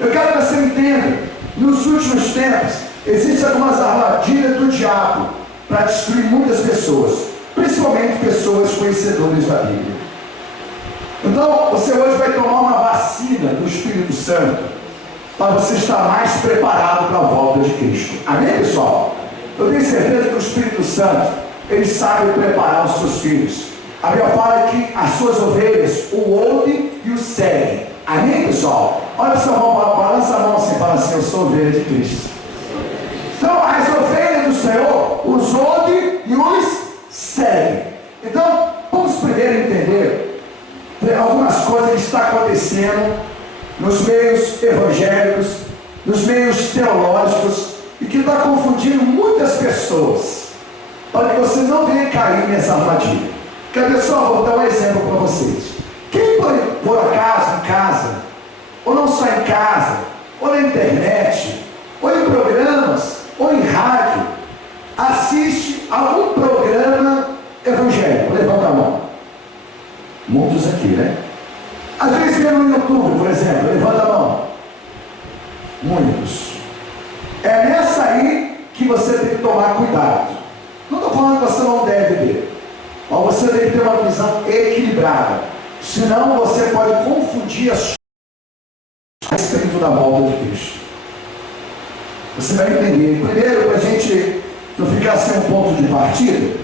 Eu quero que você entenda, nos últimos tempos, existem algumas armadilhas do diabo para destruir muitas pessoas, principalmente pessoas conhecedoras da Bíblia. Então, você hoje vai tomar uma vacina do Espírito Santo para você estar mais preparado para a volta de Cristo. Amém, pessoal? Eu tenho certeza que o Espírito Santo, ele sabe preparar os seus filhos. A Bíblia fala que as suas ovelhas o ouvem e o seguem. Amém, pessoal? Olha para o seu irmão, balança a mão assim, fala assim: eu sou ovelha de Cristo. Então, as ovelhas do Senhor os ouvem e os seguem. Então, vamos primeiro entender algumas coisas que estão acontecendo nos meios evangélicos, nos meios teológicos, e que está confundindo muitas pessoas, para que você não venha cair nessa armadilha. Quer ver só? Vou dar um exemplo para vocês. Quem por acaso em casa, ou não só em casa, ou na internet, ou em programas, ou em rádio, assiste algum programa evangélico? Levanta a mão. Muitos aqui, né? Às vezes vê no YouTube, por exemplo, levanta a mão. Muitos. É nessa aí que você tem que tomar cuidado. Não estou falando que você não deve ver, mas você tem que ter uma visão equilibrada. Senão você pode confundir a respeito da volta de Cristo. Você vai entender. Primeiro, para a gente não ficar sem um ponto de partida,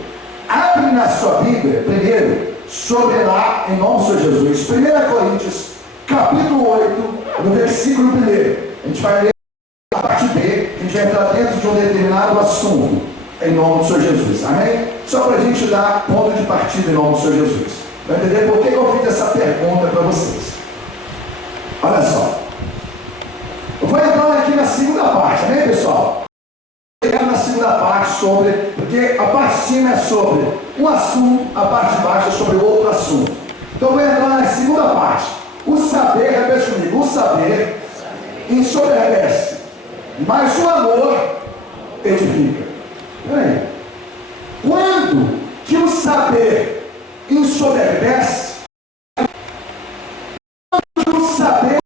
abre na sua Bíblia, primeiro, sobre lá, em nome do Senhor Jesus. 1 Coríntios, capítulo 8, no versículo 1. A gente vai ler a parte B, a gente vai entrar dentro de um determinado assunto, em nome do Senhor Jesus. Amém? Só para a gente dar ponto de partida em nome do Senhor Jesus. Vai entender por que eu fiz essa pergunta para vocês. Olha só. Eu vou entrar aqui na segunda parte, amém, pessoal? Vou chegar na segunda parte sobre, porque a parte de cima é sobre um assunto, a parte de baixo é sobre outro assunto. Então eu vou entrar na segunda parte. O saber, repete comigo, o saber ensoberbece, mas o amor edifica. Peraí. Quando que o saber ensoberbece, quando o saber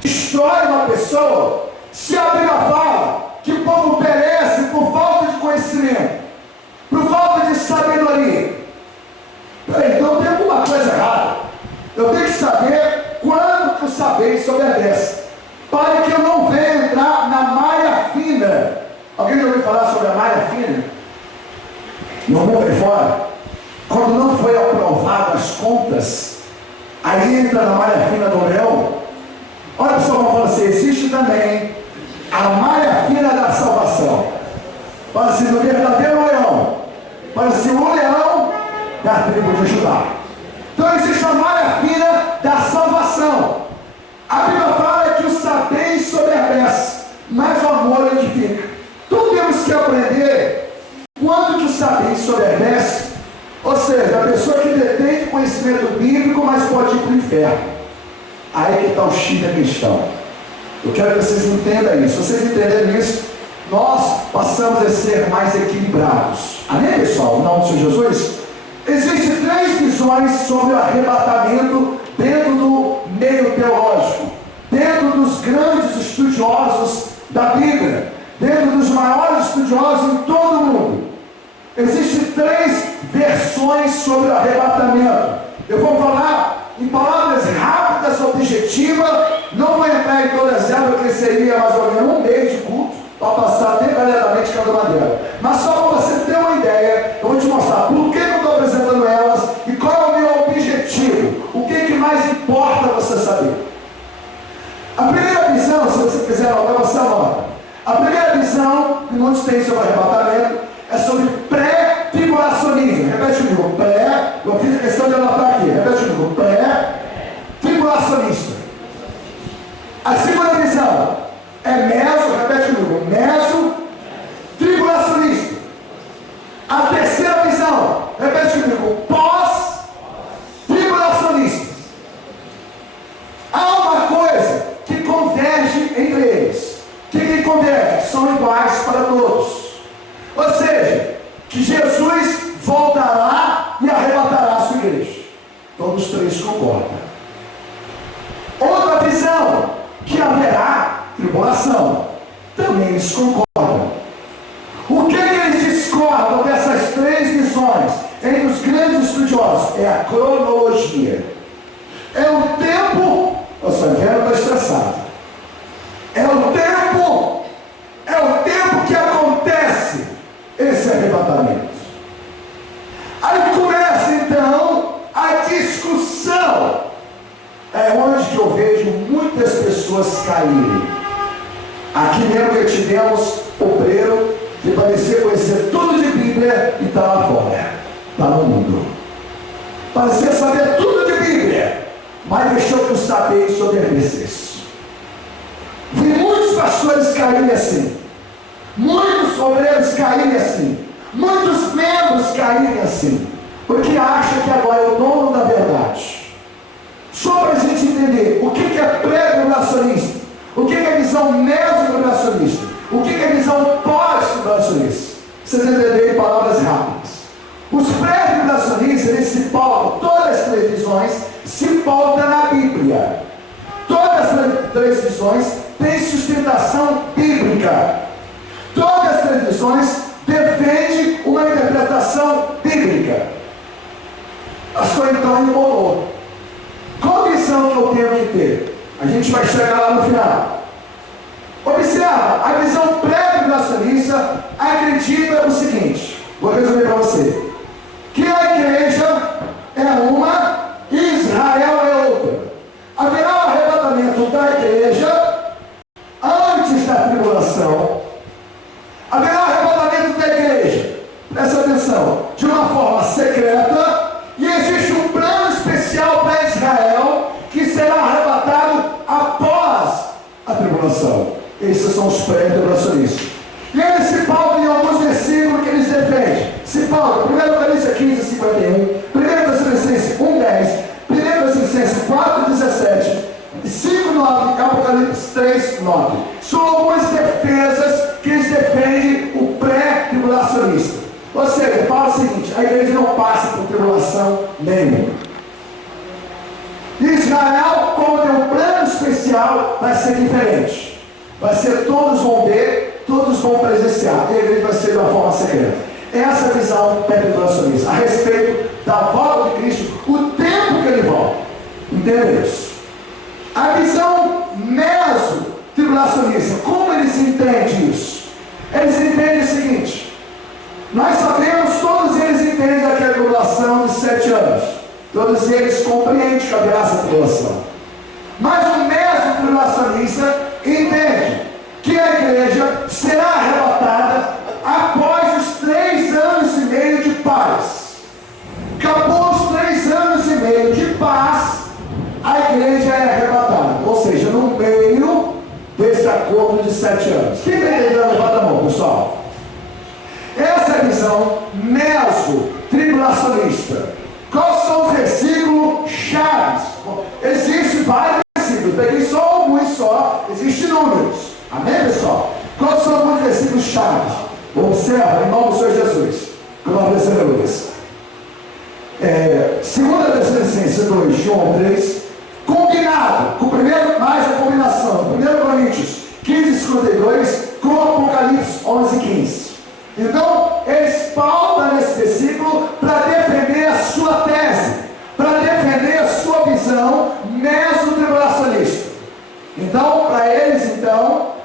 destrói uma pessoa, se a Bíblia fala que o povo perece por falta de conhecimento, por falta de sabedoria. Peraí, então tem alguma coisa errada. Eu tenho que saber quando que o saber ensoberbece, para que eu não venha entrar na malha fina. Alguém já ouviu falar sobre a malha fina? No mundo aí fora, quando não foi aprovado as contas, aí entra na malha fina do leão. Olha pessoal, como fala assim, existe também a malha fina da salvação. Fala assim, do verdadeiro leão, fala assim, o leão da tribo de Judá. Então existe a malha fina da salvação. A Bíblia fala que o saber ensoberbece, mas o amor edifica. Então temos que aprender quando que o saber ensoberbece, ou seja, a pessoa que detém conhecimento bíblico, mas pode ir para o inferno. Aí que está o X da questão. Eu quero que vocês entendam isso. Se vocês entenderem isso, nós passamos a ser mais equilibrados. Amém, pessoal? Em nome do Senhor Jesus? Existem 3 visões sobre o arrebatamento dentro do meio teológico, dentro dos grandes estudiosos da Bíblia, dentro dos maiores estudiosos em todo o mundo. Existem 3 versões sobre o arrebatamento. Eu vou falar em palavras rápidas, objetivas, não vou entrar em todas elas, porque seria mais ou menos um mês de culto, para passar detalhadamente cada uma delas. Mas só para você ter uma ideia, eu vou te mostrar por que eu estou apresentando elas e qual é o meu objetivo, o que mais importa você saber. A primeira visão, se você quiser anotar, você anota. A primeira visão que muitos têm sobre o arrebatamento é sobre pré-tribulacionismo. Repete comigo, eu fiz a questão de anotar aqui, repete comigo, pré-tribulacionista. A segunda visão é repete comigo, meso-tribulacionista. A terceira visão, repete comigo, pós-tribulacionista. Há uma coisa que converge entre eles. O que converge? São iguais para todos. Ou seja, que Jesus voltará e arrebatará a sua igreja. Todos 3 concordam. Outra visão, que haverá eles concordam. O que eles discordam dessas três visões entre os grandes estudiosos? É a cronologia. É o tempo. O Santiago está estressado. É o tempo que acontece esse arrebatamento. Aí começa então a discussão. É onde que eu vejo muitas pessoas caírem. Aqui mesmo que tivemos obreiro que parecia conhecer tudo de Bíblia e está lá fora, está no mundo. Parecia saber tudo de Bíblia, mas deixou que os saberes soberbecessem. Vi muitos pastores caírem assim, muitos obreiros caírem assim, muitos membros caírem assim, porque acham que agora é o dono da verdade. Só para a gente entender o que é pré-tribulacionista, o que é visão meso-tribulacionista, o que é visão pós-tribulacionista. Vocês entenderem palavras rápidas. Os pré-tribulacionistas, eles se pautam, todas as três visões se pautam na Bíblia. Todas as três visões têm sustentação bíblica. Todas as três visões defendem uma interpretação bíblica. A sua então embolou. Qual a visão que eu tenho que ter? A gente vai chegar lá no final. Observa, a visão pré-tribulacionista acredita o seguinte, vou resumir para você, que a igreja é uma e Israel é outra. Haverá o arrebatamento da igreja antes da tribulação. Haverá o arrebatamento da igreja, presta atenção, de uma forma secreta, e existe um plano especial para Israel que será arrebatado após a tribulação. Esses são os pré-tribulacionistas. E eles se pautam em alguns versículos que eles defendem. Se pautam, 1 Coríntios 15, 51, 1 Tessalonicenses 1, 10, 1 Tessalonicenses 4, 17, 5, 9, Apocalipse 3, 9. São algumas defesas que eles defendem o pré-tribulacionista. Ou seja, fala o seguinte, a igreja não passa por tribulação nenhuma. Israel, como tem um plano especial, vai ser diferente. Vai ser, todos vão ver, todos vão presenciar. E a igreja vai ser de uma forma secreta. Essa é a visão pré-tribulacionista a respeito da volta de Cristo, o tempo que ele volta. Entendeu isso? A visão meso-tribulacionista, como eles entendem isso? Eles entendem o seguinte: nós sabemos, todos eles entendem aquela tribulação de 7 anos. Todos eles compreendem que haverá essa tribulação. Mas o meso-tribulacionista entende que a igreja será arrebatada após os 3 anos e meio de paz. Acabou os 3 anos e meio de paz, a igreja é arrebatada. Ou seja, no meio desse acordo de 7 anos. Quem está entendendo? Levanta a mão, pessoal. Essa é a visão meso-tribulacionista. Quais são os versículos chaves? Existem vários versículos, peguei só alguns só, existem números. Amém, pessoal? Quais são alguns versículos chaves? Observa, em nome do Senhor Jesus. Glória a Deus. 2 Tessalonicenses 2, João 3, combinado, com o primeiro, mais a combinação, 1 Coríntios 15, 52, com Apocalipse 11, 15. Então, eles pautam nesse versículo para defender a sua tese, para defender a sua visão meso-tribulacionista. Então, para eles,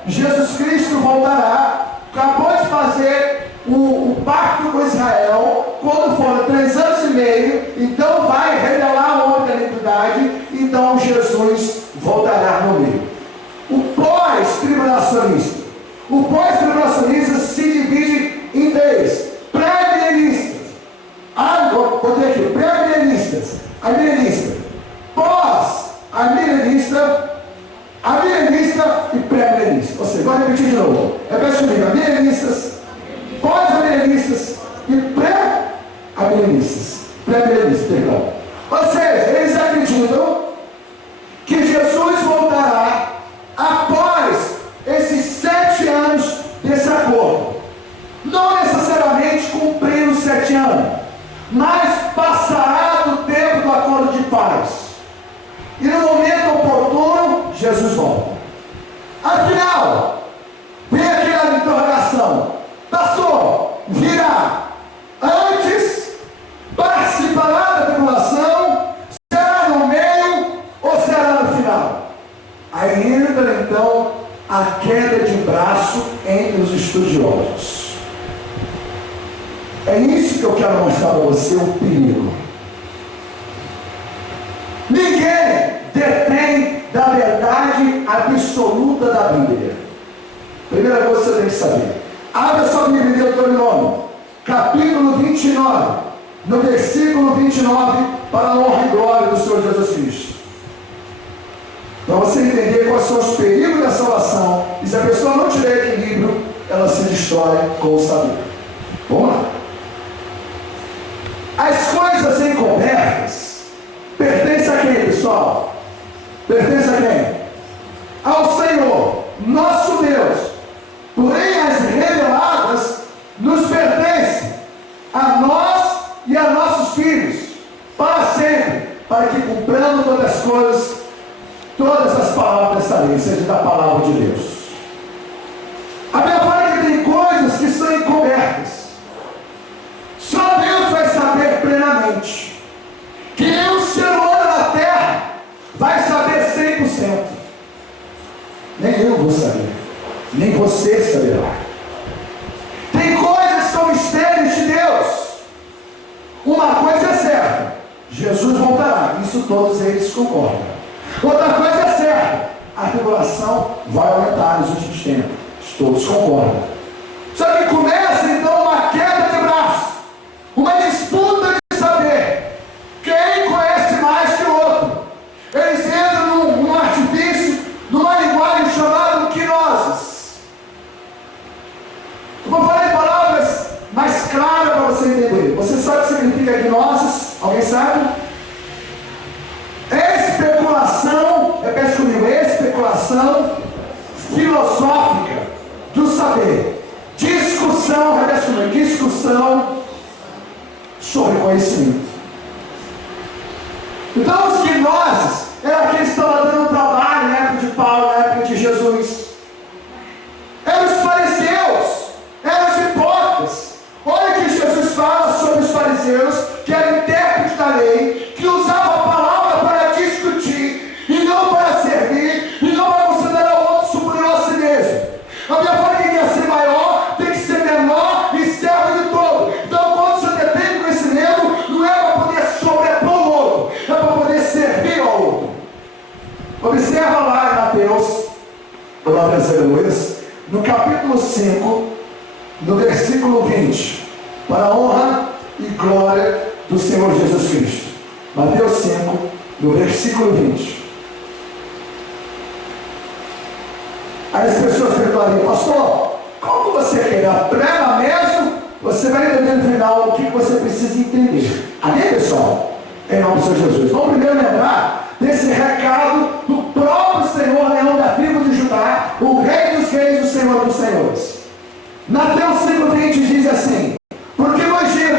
Jesus Cristo voltará, acabou de fazer o pacto com Israel, quando foram 3 anos e meio, então vai revelar outra identidade, então Jesus voltará no meio. O pós-tribulacionista. O pós-tribulacionista se divide em 3. Pré-milenistas. Botei aqui, pré-milenistas. A milenista. Pós-milenista. A milenista e pré-milenista. Ou seja, vou repetir de novo. Repete comigo. A milenistas, pós-milenistas e pré-milenistas. Pré-milenistas, perdão. Ou seja, eles acreditam que Jesus voltará após esses 7 anos desse acordo. Não necessariamente cumprindo os 7 anos, mas passará do tempo do acordo de paz. E no momento oportuno, Jesus volta. Afinal, vem aquele tribulação. Pastor, virá antes, participará da tribulação, será no meio ou será no final? Aí entra então a queda de braço entre os estudiosos. É isso que eu quero mostrar para você, o perigo. Ninguém detém da verdade absoluta da Bíblia. Primeira coisa que você tem que saber. Abra sua Bíblia em Deuteronômio, capítulo 29, no versículo 29, para a honra e glória do Senhor Jesus Cristo. Para você entender quais são os perigos da salvação, e se a pessoa não tiver equilíbrio, ela se destrói com o saber. Vamos lá. As coisas encobertas pertencem a quem, pessoal? Pertence a quem? Ao Senhor, nosso Deus. Porém, as reveladas nos pertencem a nós e a nossos filhos, para sempre, para que cumpramos todas as coisas, todas as palavras desta lei, seja da palavra de Deus. A minha parte tem coisas que são encobertas. Só Deus vai saber plenamente. Que o ser humano na terra vai saber 100%. Nem eu vou saber. Nem você saberá. Tem coisas que são mistérios de Deus. Uma coisa é certa: Jesus voltará. Isso todos eles concordam. Outra coisa é certa: a tribulação vai aumentar nos últimos tempos. Todos concordam. Só que começa então uma queda de braço, uma disputa de saber quem conhece mais que o outro. Eles entram num artifício, numa linguagem chamada quinoses. Eu vou falar em palavras mais claras para você entender. Você sabe o que significa gnoses? Alguém sabe? Especulação, repete comigo, especulação filosófica do saber. Discussão, repete comigo, discussão sobre conhecimento. Então os gnoses eram aqueles que estavam dando trabalho na época de Paulo, na época de Jesus. Eram os fariseus, eram os hipócritas. Olha o que Jesus fala sobre os fariseus, que eram intérpretes da lei, que usavam a palavra para discutir, e não para servir, e não para considerar o outro superior a si mesmo. A minha forma que quer ser maior, tem que ser menor e servo de todo. Então quando você detém conhecimento, não é para poder sobrepor o outro, é para poder servir ao outro. Observa lá em Mateus, no capítulo 5, no versículo 20, para a honra e glória do Senhor Jesus Cristo. Mateus 5, no versículo 20. Aí as pessoas perguntam: pastor, como você quer plena mesmo? Você vai entender no final o que você precisa entender. Amém, pessoal? Em nome do Senhor Jesus. Vamos primeiro lembrar desse recado do próprio Senhor, leão da tribo de Judá, o rei dos reis, o Senhor dos senhores. Mateus 5,20 diz assim: porque vos digo,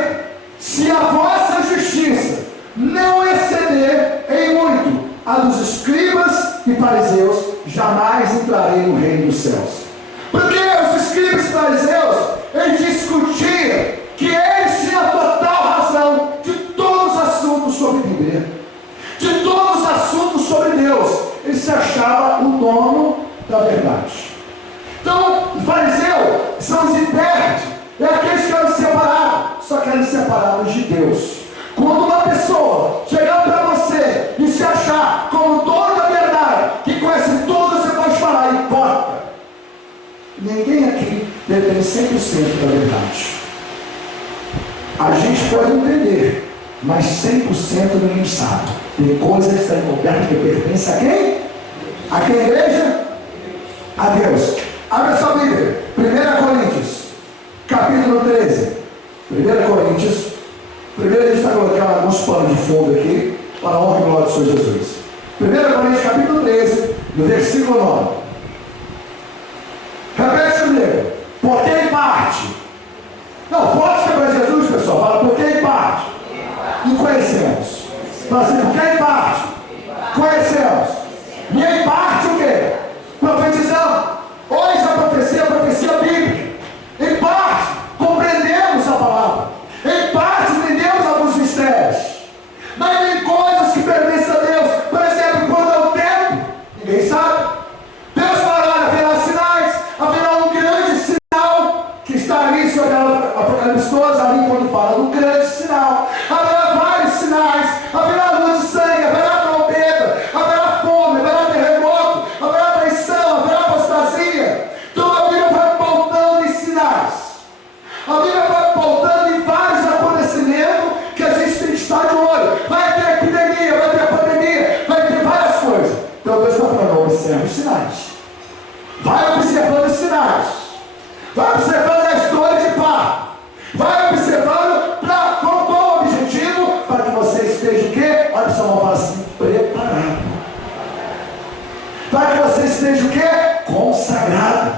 se a vossa justiça não exceder em muito a dos escribas e fariseus, jamais entrarei no reino dos céus. Porque os escribas e fariseus, eles discutiam que eles tinham total razão de todos os assuntos sobre Bíblia, de todos os assuntos sobre Deus. Ele se achava o dono da verdade. Então, o fariseu são os intérpretes, é aqueles que eram separados, só que eram separados de Deus. Quando uma pessoa chegar para você e se achar como dono da verdade, que conhece tudo, você pode falar: importa. Ninguém aqui detém 100% da verdade. A gente pode entender, mas 100% ninguém sabe. Tem coisas que estão encobertas que pertencem a quem? A quem, igreja? A Deus. Abre sua Bíblia, 1 Coríntios, capítulo 13. 1 Coríntios. Primeiro a gente está colocando alguns panos de fundo aqui, para a honra e glória do Senhor Jesus. 1 Coríntios, capítulo 13, no versículo 9. Repete comigo: porque em parte. Não, pode ser para Jesus, pessoal. Fala: porque em parte. E conhecemos. Fala assim: porque em parte. Conhecemos. E em parte o quê? Profetizamos. Hoje a profecia é a profecia bíblica. Em Apocalipse 12, ali quando fala do grande sinal, haverá vários sinais, haverá luz de sangue, haverá trombeta, haverá fome, haverá terremoto, haverá traição, haverá apostasia. Então a Bíblia vai apontando em sinais, a Bíblia vai apontando em vários acontecimentos que a gente tem que estar de olho. Vai ter epidemia, vai ter pandemia, vai ter várias coisas. Então Deus está falando, observe os sinais. Vai observando os sinais. Vai observando as dores de parto. Vai observando com qual objetivo? Para que você esteja o quê? Olha só, vamos falar assim, preparado. Para que você esteja o quê? Consagrado.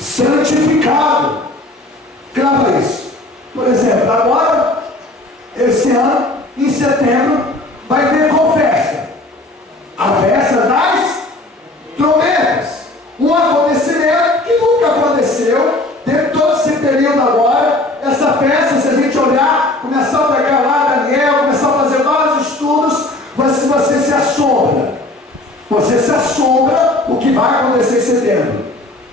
Santificado. Grava isso. Por exemplo, agora, esse ano, em setembro, vai ter qual festa? A festa das trombetas. Um acontecimento que nunca aconteceu dentro de todo esse período agora. Essa festa, se a gente olhar, começar a pegar lá Daniel, começar a fazer vários estudos, você se assombra. Você se assombra o que vai acontecer em setembro.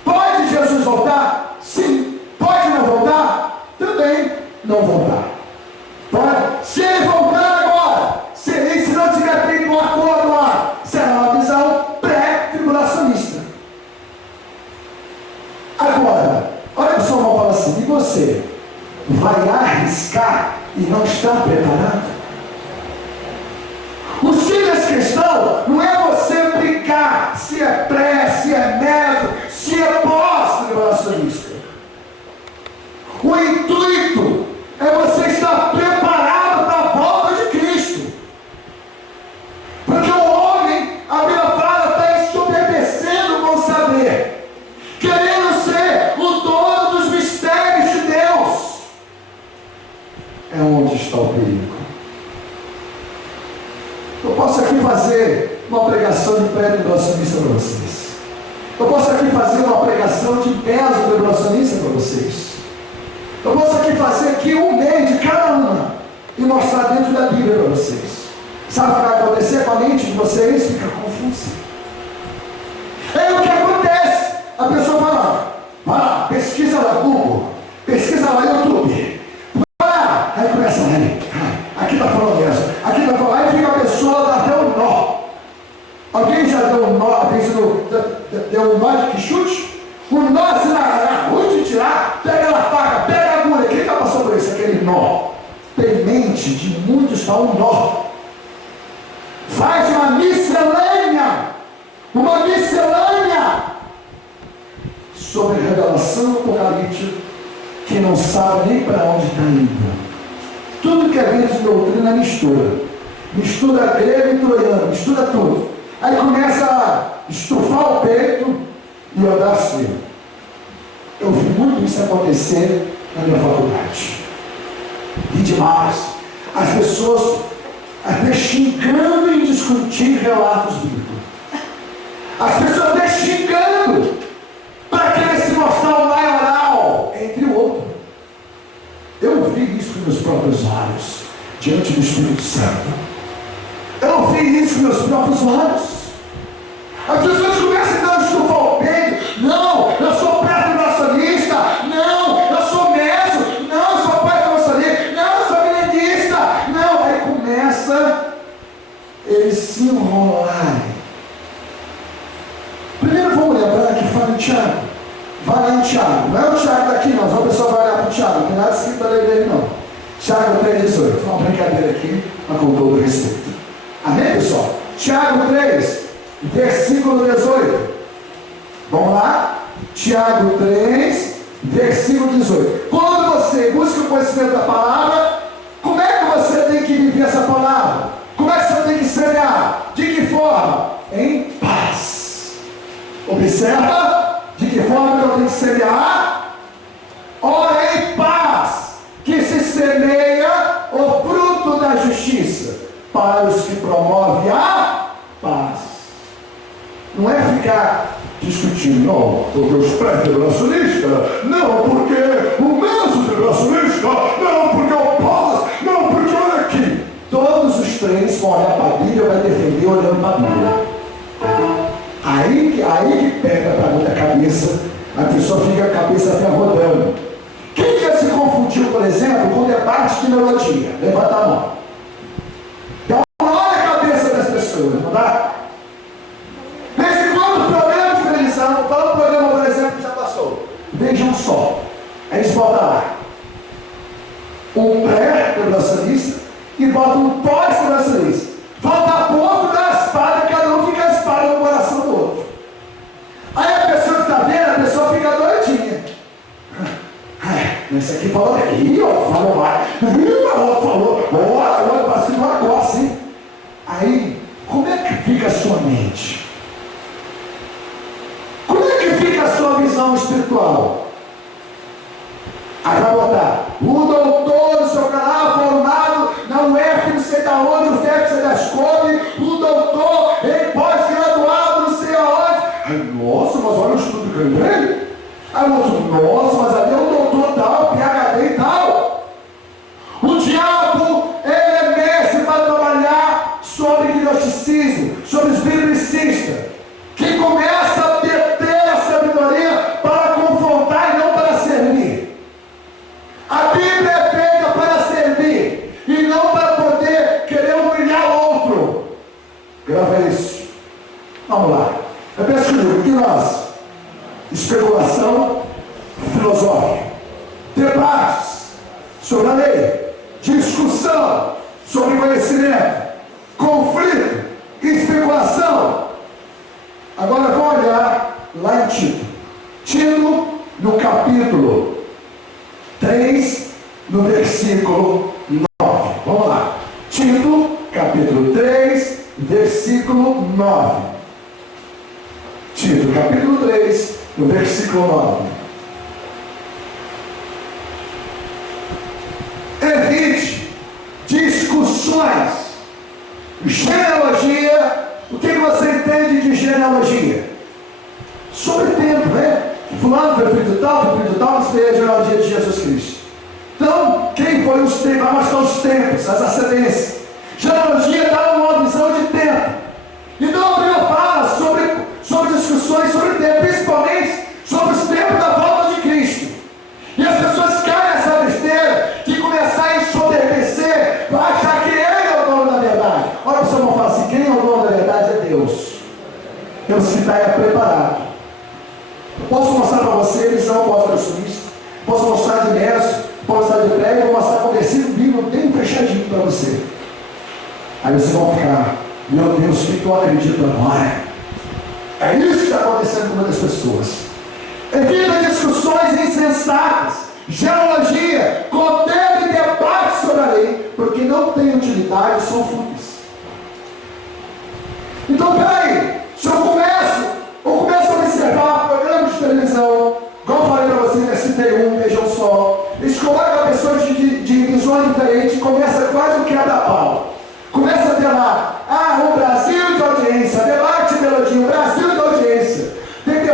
Pode Jesus voltar? Sim. Pode não voltar? Também não voltar. Pode? Se ele voltar agora, se não tiver feito um acordo lá, será uma visão pré-tribulacionista. Agora, olha que o Salomão fala assim, e você vai arriscar e não está preparado? O simples questão não é você brincar se é pré, se é médio, se é pós-tribulacionista. O intuito é você estar preparado para a volta de Cristo. Porque o homem, a Bíblia fala, está ensoberbecendo com saber, querendo ser o dono dos mistérios de Deus. É onde está o perigo. Eu posso aqui fazer uma pregação de pré-tribulacionista para vocês. Eu posso aqui fazer uma pregação de pós-tribulacionista para vocês. Eu posso aqui fazer aqui um mês de cada uma e mostrar dentro da Bíblia para vocês. Sabe o que vai acontecer com a mente de vocês? Fica confusa. É o que acontece. A pessoa vai lá, pesquisa lá Google, pesquisa lá YouTube. Vai lá, aí começa aqui está falando isso, aqui está falando, aí fica a pessoa, dá até um nó. Alguém já deu um nó, alguém deu um nó de que chute? O nó assim na ruim de tirar, pega na faca, pega a agulha. Quem já passou por isso? Aquele nó. Tem mente de muitos está um nó. Faz uma miscelânea sobre revelação apocalíptica que não sabe nem para onde está indo. Tudo que é vento de doutrina mistura grego e troiano, mistura tudo. Aí começa a estufar o peito e andar assim. Eu vi muito isso acontecer na minha faculdade. E demais. As pessoas até xingando e discutindo relatos bíblicos. As pessoas até xingando para querer se mostrar o maioral entre o outro. Eu vi isso com meus próprios olhos diante do Espírito Santo. Eu vi isso com meus próprios olhos. As pessoas começam a estufar o peito. Não, eu sou pré-tribulacionista. Não, eu sou mestre. Não, eu sou pré-tribulacionista. Não, eu sou milenista. Não, aí começa eles se enrolarem. Primeiro vamos lembrar que fala em Tiago. Vai lá em Tiago. Não é o Tiago daqui não. Só a pessoa vai olhar para o Tiago. Não tem nada escrito da lei dele não. Tiago 3,18. Uma brincadeira aqui, mas com todo respeito. Amém, pessoal? Tiago 3. Versículo 18. Vamos lá? Tiago 3, versículo 18. Quando você busca o conhecimento da palavra, como é que você tem que viver essa palavra? Como é que você tem que semear? De que forma? Em paz. Observa de que forma eu tenho que semear? Ora, em paz, que se semeia o fruto da justiça para os que promovem a paz. Não é ficar discutindo, não, porque os pré-tribulacionistas, não, porque o meso-tribulacionista, não, porque o pós, não, porque olha aqui. Todos os três vão olhar para a Bíblia e vai defender olhando para a Bíblia. Aí que pega para a cabeça, a pessoa fica a cabeça até rodando. Quem quer ser Aí eles botam lá um pré-revelacionista e botam um pós-revelacionista. Falta pouco da espada e cada um fica a espada no coração do outro. Aí a pessoa que está vendo, a pessoa fica doidinha. Esse aqui falou aqui, ó, falou mais. O outro falou, olha, parece que uma coça, hein? Aí, como é que fica a sua mente? Como é que fica a sua visão espiritual? Aí vai botar, o doutor do seu canal formado na UF, não sei da onde, o FEP, você descobre, o doutor, ele pós-graduado, não sei aonde. Ai, nossa, mas olha o estudo que eu ganhei. Aí o outro, nossa, mas ali é um doutor tal, PhD e tal. O diabo, ele é mestre para trabalhar sobre gnosticismo, sobre os biblicistas, que começa a ter a sabedoria para confrontar e não para servir. A Bíblia é feita para servir e não para poder querer humilhar o outro. Grava isso. Vamos lá. Repete comigo, que nós? Especulação filosófica, debates sobre a lei, discussão sobre conhecimento, conflito, especulação. Agora vamos olhar lá em Tito. Tito, no capítulo 3, no versículo 9. Vamos lá. Tito, capítulo 3, versículo 9. Tito, capítulo 3, no versículo 9. Evite discussões, genealogia. O que você entende de genealogia? Sobre tempo, né? Fulano foi filho de tal, foi filho de tal, mas veio a genealogia de Jesus Cristo. Então, quem foi os tempos? Vai mostrar os tempos, as ascendências. Genealogia dá uma visão de tempo. Então a Bíblia fala sobre discussões sobre tempo, principalmente sobre os tempos da volta de Cristo. E as pessoas caem nessa besteira de começar a ensoberbecer, vai achar que ele é o dono da verdade. Olha para o seu irmão e fala assim: quem é o dono da verdade é Deus. Deus que está preparado. Eu posso mostrar para você visão pós-construísta, posso mostrar de Nerso, posso mostrar de prédio, vou mostrar com o versículo bíblico bem fechadinho para você. Aí vocês vão ficar: meu Deus, o que eu acredito agora? É isso que está acontecendo com muitas pessoas. Evita discussões insensatas, genealogia, contendo e debate sobre a lei, porque não tem utilidade, são fúteis. Então, peraí, se eu começo a observar programas de televisão, igual eu falei para vocês, ST1, vejam só, eles colocam pessoas de visões diferentes, começa quase um quebra-pau. Começa a ter lá, o Brasil de audiência, debate de melodia, o Brasil de audiência. Tem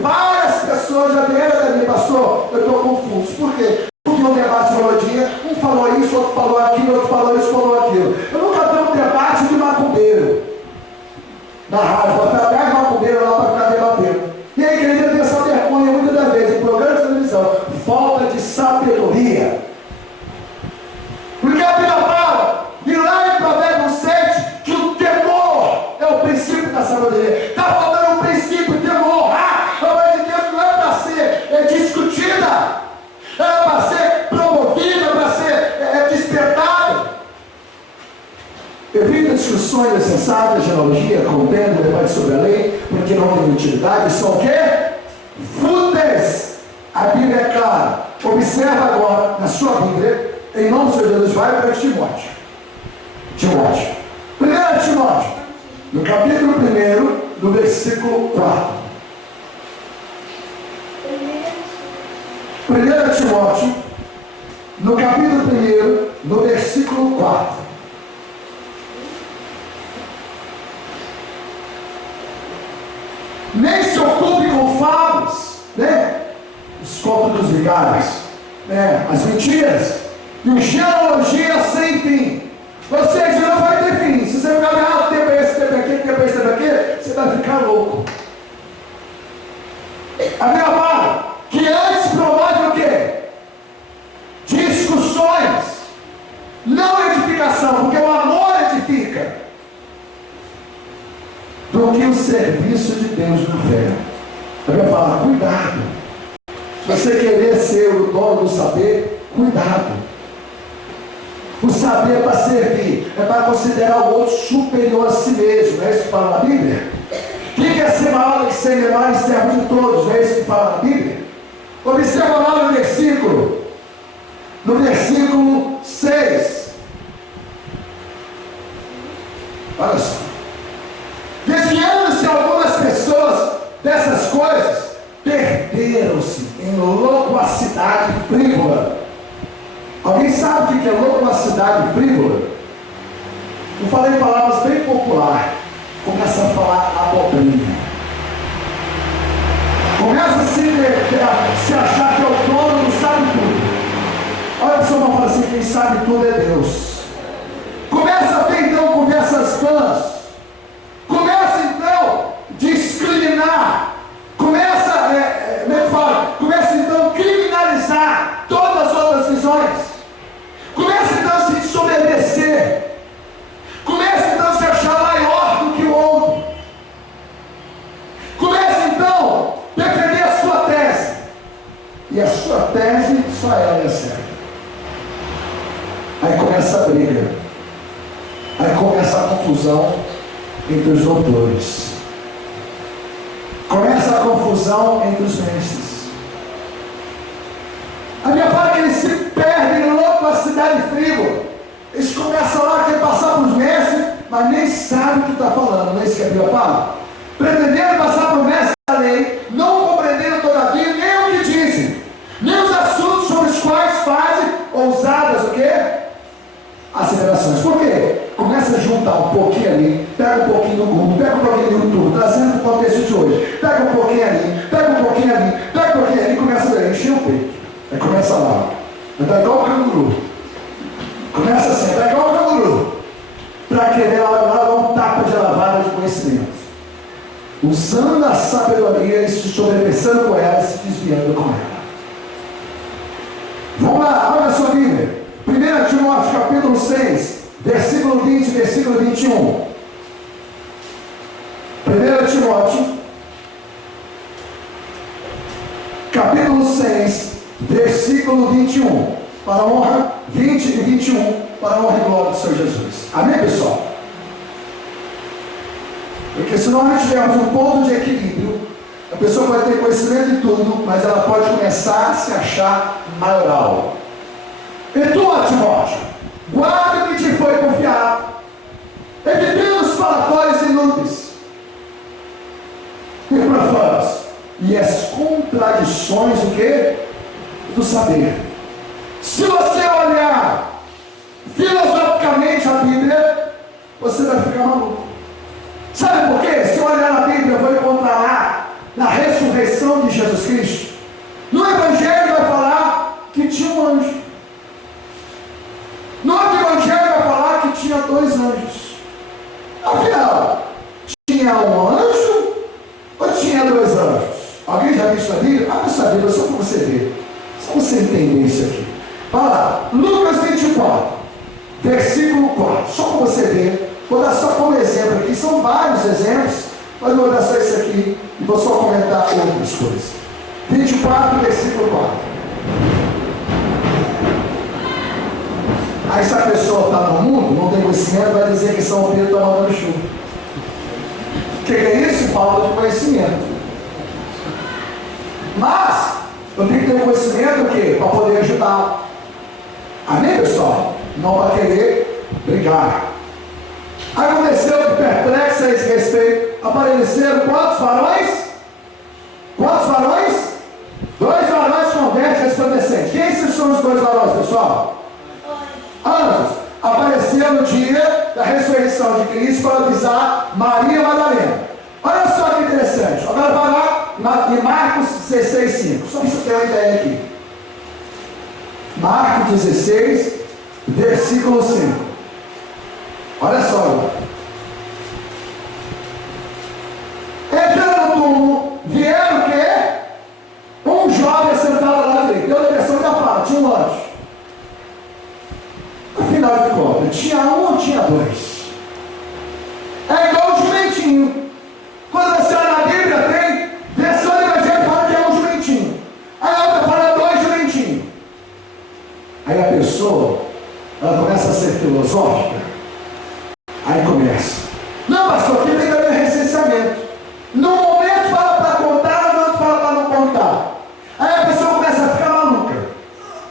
várias pessoas já vieram da minha, pastor, eu estou confuso. Por quê? Porque um debate de melodia, um falou isso, outro falou aquilo, outro falou isso, falou aquilo. Eu nunca vi um debate de macumbeiro na rádio, botar 10 macumbeiros lá para ficar debatendo. E a igreja tem essa vergonha muitas das vezes, em programas de televisão, falta de sabedoria. Porque a Bíblia fala, e lá em Provérbios 7, que o temor é o princípio da sabedoria. Está faltando um princípio, temor. A palavra de Deus não é para ser discutida, é para ser promovida, para ser despertada. Evita discussões insensatas, genealogia, contenda, debate sobre a lei, porque não tem utilidade, são o quê? Fúteis. A Bíblia é clara. Observa agora, na sua Bíblia, em nome do Senhor Jesus, vai para Timóteo. 1 Timóteo, no capítulo 1, no versículo 4. 1 Timóteo, no capítulo 1, no versículo 4. Nem se ocupe com favos, né? Os contos dos vigários, né? As mentiras e genealogia sem fim. Ou seja, não vai ter fim. Se você ficar tempo é esse, tempo aqui, tempo é esse, tempo aqui, você vai ficar louco. A Bíblia fala que antes promove o quê? Discussões, não edificação, porque o amor edifica, do que o serviço de Deus no inferno. A Bíblia fala: cuidado. Se você querer ser o dono do saber, cuidado. O saber é para servir, é para considerar o outro superior a si mesmo. Não é isso que fala na Bíblia? Quem quer ser maior do que ser menor e servo de todos? Não é isso que fala na Bíblia? Observa lá no versículo 6. Olha só. Desviando-se algumas pessoas dessas coisas, perderam-se em loquacidade frívola. Alguém sabe o que é loquacidade frívola? Eu falei palavras bem populares. Começa a falar abobrinha. Começa a se achar que é o dono do sabe tudo. Olha a pessoa fala assim, quem sabe tudo é Deus. Começa a ter então conversas vãs. Começa então a discriminar. Começa então a criminalizar todas as outras visões. Começa então a se desobedecer. Começa então a se achar maior do que o outro. Começa então a defender a sua tese. E a sua tese, só ela é certa. Aí começa a briga. Aí começa a confusão entre os doutores. Começa a confusão entre os mestres. A minha parte é que eles se perdem em loquacidade frívola. Eles começam lá a querer passar para os mestres, mas nem sabem o que está falando. Não é isso que a Bíblia fala? Pretendendo passar para o mestre da lei, não compreendendo todavia nem o que dizem, nem os assuntos sobre os quais fazem ousadas o quê? Acelerações. Por quê? Começa a juntar um pouquinho ali, pega um pouquinho do Google, pega um pouquinho do YouTube, trazendo para o contexto de hoje, pega um pouquinho ali, pega um pouquinho ali, pega um pouquinho ali, e começa a encher o peito. Aí começa lá. Está igual o canguru. Começa assim, está igual o canguru. Para querer lá dar um tapa de lavada de conhecimento. Usando a sabedoria e se sobrepensando com ela, se desviando com ela. Vamos lá, olha a sua Bíblia. 1 Timóteo capítulo 6, versículo 20, versículo 21. 1 Timóteo capítulo 6, versículo 21. Para a honra, 20 e 21, para a honra e glória do Senhor Jesus. Amém, pessoal? Porque se nós não tivermos um ponto de equilíbrio, a pessoa vai ter conhecimento de tudo, mas ela pode começar a se achar maioral. E tu, Timóteo, guarda o que te foi confiado, evitando os falatórios inúteis e profanos, e as contradições o quê? Do saber. Se você olhar filosoficamente a Bíblia, você vai ficar maluco. Sabe por quê? Se eu olhar na Bíblia, eu vou encontrar lá, na ressurreição de Jesus Cristo, no Evangelho vai falar que tinha um anjo. No outro Evangelho vai falar que tinha 2 anjos. Afinal, tinha um anjo ou tinha 2 anjos? Alguém já viu isso na Bíblia? Abre essa Bíblia só para você ver. Só para você entender isso aqui. Vai lá, Lucas 24, versículo 4. Só para você ver. Vou dar só como exemplo aqui. São vários exemplos, mas eu vou dar só esse aqui e vou só comentar outras coisas. 24, versículo 4. Aí se a pessoa está no mundo, não tem conhecimento, vai dizer que São Pedro está mandando chuva. O que é isso? Falta de conhecimento. Mas, eu tenho que ter conhecimento o quê? Para poder ajudar. Amém, pessoal? Não para querer brigar. Aconteceu que perplexo a esse respeito, apareceram quantos varões? Quantos varões? 2 varões conversos resplandecentes. Quem são os 2 varões, pessoal? Anjos. Apareceram no dia da ressurreição de Cristo para avisar Maria Madalena. Olha só que interessante. Agora vai lá em Marcos 16, 5. Só para você ter uma ideia aqui. Marcos 16, versículo 5. Olha só. Entrando no túmulo, vieram o quê? Um jovem sentado lá dentro. Deu a direção da fala, tinha um anjo. Afinal de contas, tinha um ou tinha 2? É igual o jumentinho. Quando você olha na Bíblia, tem versão do Evangelho que fala que é um jumentinho. Aí a outra pessoa, ela começa a ser filosófica. Aí começa. Não, pastor, aqui tem também recenseamento. No momento fala para contar, no outro fala para não contar. Aí a pessoa começa a ficar maluca.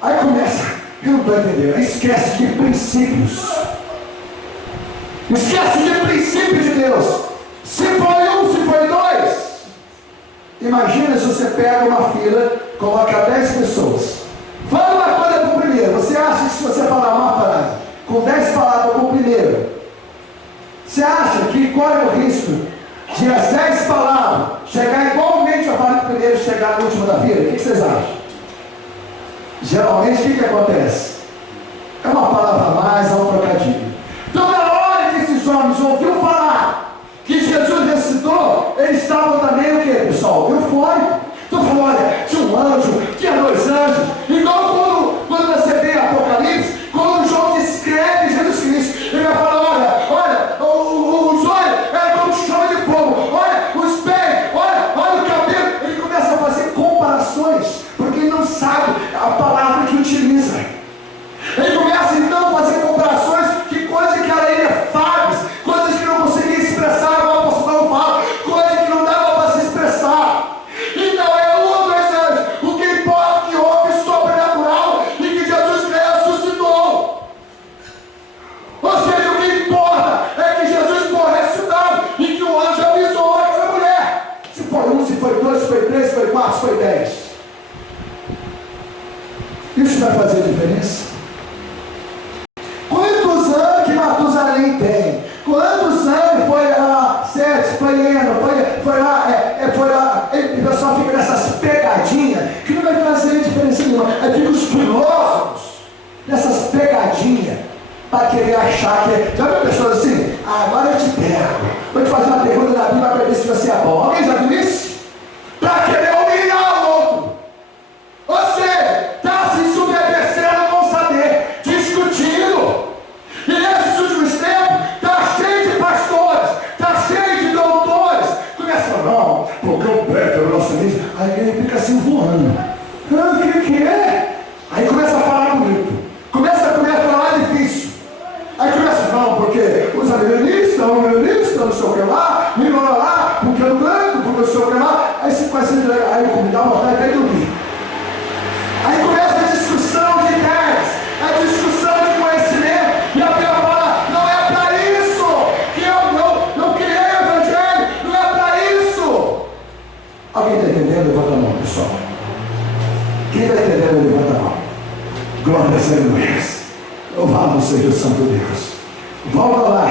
Aí começa, eu não estou entendendo. Aí esquece de princípios. Esquece de princípios de Deus. Se foi um, se foi dois. Imagina se você pega uma fila, coloca 10 pessoas. Fala uma coisa para o primeiro. Você acha que se você falar uma frase com 10 palavras para o primeiro, você acha que corre o risco de as 10 palavras chegar igualmente a falar do primeiro e chegar no último da fila? O que vocês acham? Geralmente o que acontece? É uma palavra a mais, é um trocadilho. Então na hora que esses homens ouviram falar que Jesus ressuscitou, eles estavam também o que, pessoal? Eufóricos. Então falou, olha, tinha um anjo, tinha 2 anjos. Igual quando você vê Apocalipse, quando João descreve Jesus Cristo, ele vai falar, olha, os olhos era como chama de fogo, olha, os pés, olha o cabelo. Ele começa a fazer comparações, porque ele não sabe a palavra que utiliza. Ele começa então a fazer comparações que coisas que a ele faz, coisas que não conseguia expressar, o apóstolo fala, coisas que não dava para se expressar. Então é um ou 2 anjos. O que importa é que houve sobrenatural e que Jesus ressuscitou. Ou seja, o que importa é que Jesus foi ressuscitado e que o anjo avisou aquela mulher. Se foi 1, se foi 2, se foi 3, se foi 4, se foi 10. Isso vai fazer diferença? Quantos anos que Matusalém tem? Quantos anos foi lá, Sete, foi Eno, foi lá, o pessoal fica nessas pegadinhas, que não vai fazer diferença nenhuma. Aí fica os filósofos, nessas pegadinhas, para querer achar que, já viu pessoas assim, agora eu te pego, vou te fazer uma pergunta na Bíblia para ver se você é bom. Alguém já viu isso? Para querer humilhar o outro. Você está se submetendo, vão saber, discutindo. E nesses últimos tempos, está cheio de pastores, está cheio de doutores. Começa a falar, não, porque eu prego o nosso livro. Aí ele fica assim voando. O que é? Aí começa a falar bonito. Começa a falar difícil. Aí começa, não, porque os americanistas, não sei o que lá, me lá, porque eu branco, porque eu sei o que lá. Aí se faz assim, aí me dá uma vontade de dormir. Aí começa a discussão de ideias, a discussão de conhecimento, e a Bíblia fala, não é para isso que eu não criei o Evangelho, não é para isso. Alguém está entendendo? Levanta a mão, pessoal. Quem está entendendo? Levanta a mão. Glória a Deus. Louvado seja o Santo Deus. Volta lá,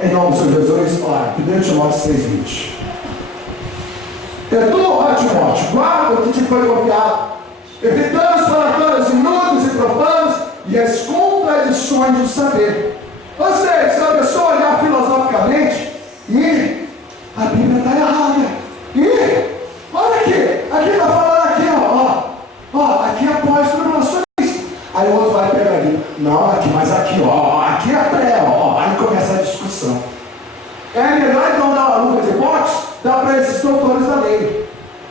em nome do Senhor Jesus, olha, 1 Timóteo 6,20. Tu, ó Timóteo, guarda o que te foi confiado, evitando os faladores inúteis e profanos e as contradições do saber. Ou seja, se a pessoa olhar filosoficamente, e a Bíblia está errada. E olha aqui está falando aqui, aqui é pós-tribulações. Aí o outro vai pegar ali, não, aqui, mas aqui, aqui é pré, aí começa a discussão. É melhor então dar uma luva de boxe, dá para esses doutores da lei.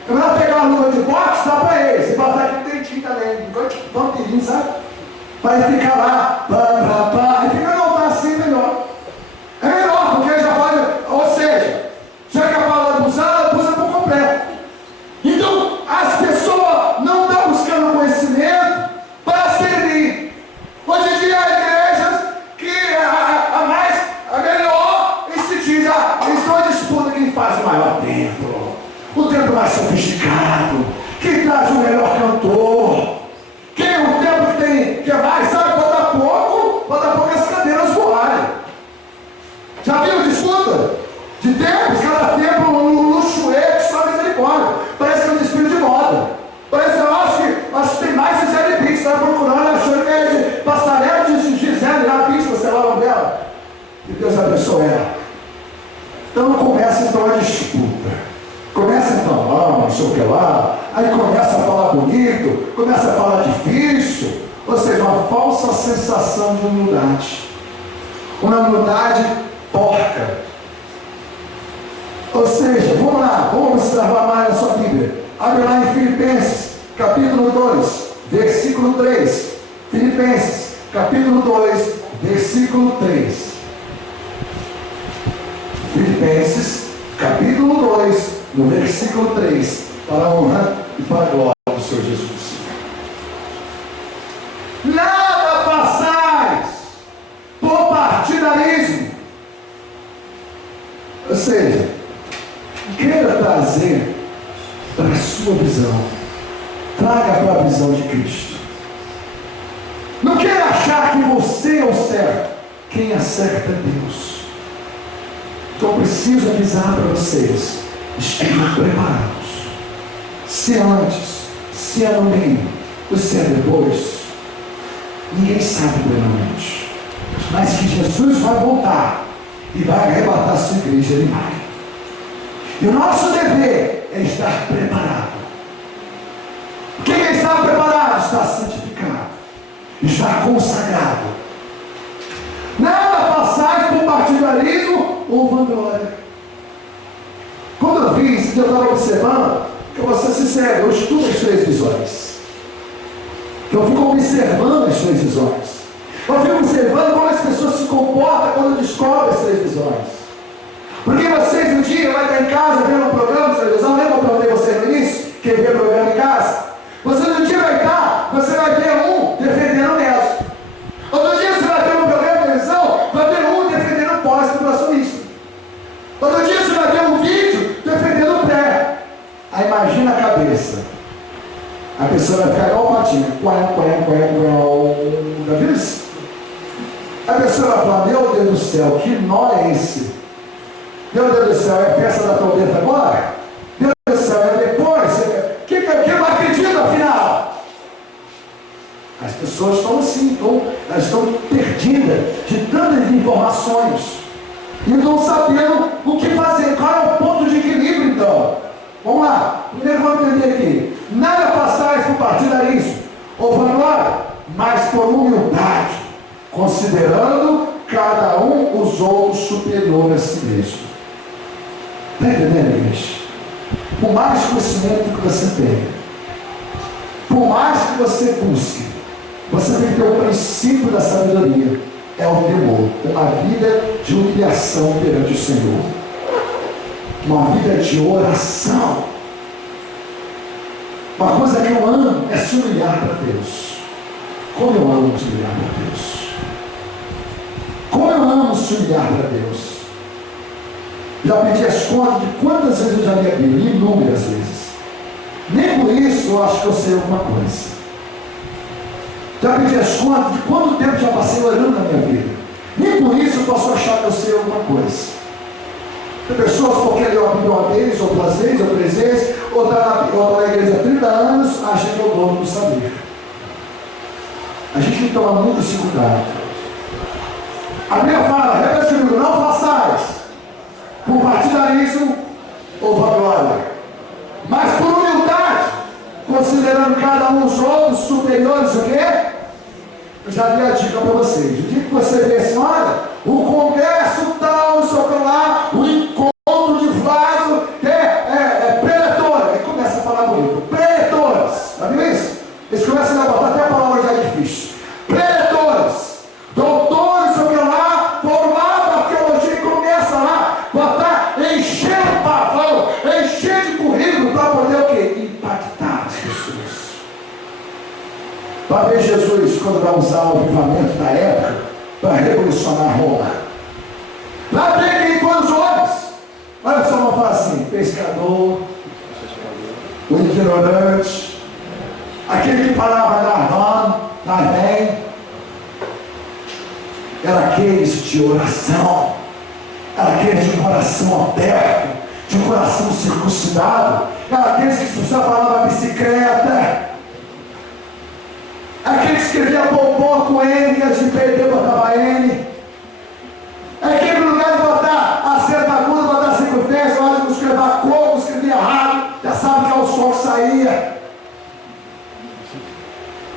É melhor pegar uma luva de boxe, dá para eles, e botar aqui dentinho também, vampirinho, sabe? Para ele ficar lá, aí fica, não, tá assim melhor. É melhor, porque já pode, ou seja, já que a palavra usada, ela usa por completo. Então, as pessoas não estão buscando conhecimento para servir. Hoje em dia há igrejas que a melhor e se diz, eles estão em disputa quem faz o maior templo, o templo mais sofisticado, quem traz o melhor cantor, quem é o templo que tem, que vai, sabe, bota poucas cadeiras voarem. Já viu disputa? De templos, cada templo luxuete, só misericórdia. Parece que é um desfile de moda. Parece, eu acho que tem mais de Gisele Bündchen, você está procurando, achando que é de passarela de Gisele, lá, Bündchen, você lá o nome dela. Que Deus abençoe ela. Então começa então a disputa. Começa então, não sei o que lá. Aí começa a falar bonito, começa a falar difícil. Ou seja, uma falsa sensação de humildade. Uma humildade porca. Ou seja, vamos lá, vamos observar mais na sua Bíblia. Abre lá em Filipenses, capítulo 2, versículo 3. Filipenses, capítulo 2, versículo 3. Filipenses, capítulo 2, no versículo 3, para a honra e para a glória do Senhor Jesus. Nada façais por partidarismo. Ou seja, queira trazer para a sua visão, traga para a visão de Cristo. Não queira achar que você é o certo. Quem acerta é Deus. Então preciso avisar para vocês, estejam preparados. Se antes, se é no meio, ou se é depois, ninguém sabe plenamente. Mas que Jesus vai voltar e vai arrebatar a sua igreja, Ele vai. E o nosso dever é estar preparado. Quem está preparado está santificado, está consagrado. Nada passar por partidarismo ou vanglória. Quando eu vi isso, eu estava observando, que eu vou ser sincero, eu estudo as suas visões. Eu fico observando as suas visões. Eu fico observando como as pessoas se comportam quando descobrem as suas visões. Porque vocês um dia vai estar em casa vendo um programa de televisão, lembra que eu perguntei você no início? Quem vê programa em casa? Você um dia vai estar, você vai ver um defendendo o Nelson. Outro dia você vai ver um programa de televisão, vai ver um defendendo o pós-situacionista. Outro dia você vai ver um vídeo defendendo o pré. Aí imagina a cabeça. A pessoa vai ficar igual o patinho. Já viu isso? A pessoa vai falar, meu Deus do céu, que nó é esse? Meu Deus do céu, é a peça da trombeta agora? Meu Deus do céu, é depois? Que não acredita afinal? As pessoas estão assim, elas estão perdidas de tantas informações. E não estão sabendo o que fazer. Qual é o ponto de equilíbrio então? Vamos lá, primeiro vamos entender aqui. Nada passais por partidarismo ou vanglória, mas por humildade, considerando cada um os outros superior a si mesmo. Está entendendo, igreja? Por mais conhecimento que você tenha, por mais que você busque, você tem que ter o princípio da sabedoria. É o temor, uma vida de humilhação perante o Senhor, uma vida de oração. Uma coisa que eu amo é se humilhar para Deus. Como eu amo se humilhar para Deus. Como eu amo se humilhar para Deus. Já pedi as contas de quantas vezes eu já li a Bíblia, inúmeras vezes. Nem por isso eu acho que eu sei alguma coisa. Já pedi as contas de quanto tempo já passei orando na minha vida. Nem por isso eu posso achar que eu sei alguma coisa. Tem pessoas porque leu a Bíblia uma vez, ou duas vezes, ou três vezes, ou está na igreja há 30 anos, acha que é o dono do saber. A gente tem que tomar muito esse cuidado. A Bíblia fala, repete comigo, não façais por partidarismo ou vanglória, mas por humildade, considerando cada um os outros superiores, o quê? Eu já dei a dica para vocês. O dia que você vê assim, olha, o congresso tal, não sei o que lá, o encontro de vaso, preletor. Aí começa a falar bonito. Preletores. Já viu isso? Eles começam a botar até a palavra já é difícil. Preletores. Doutores, não sei o que lá, formado arqueologia e começa lá, botar, encher o pavão, encher de currículo para poder o quê? Impactar as pessoas. Para ver Jesus quando vai usar o avivamento da época para revolucionar Roma. Lá ver quem foram os homens. Olha só, vamos falar assim: pescador, o ignorante, aquele que falava dar bem, era aqueles de oração, era aqueles de coração aberto, de coração circuncidado, era aqueles que só falavam bicicleta. Aquele que escrevia bombom com N, que de perder botava N. Aquele no lugar de botar a seta aguda, botar circunflexo, na hora de escrever como, escrevia errado, já sabe que é o som que saía.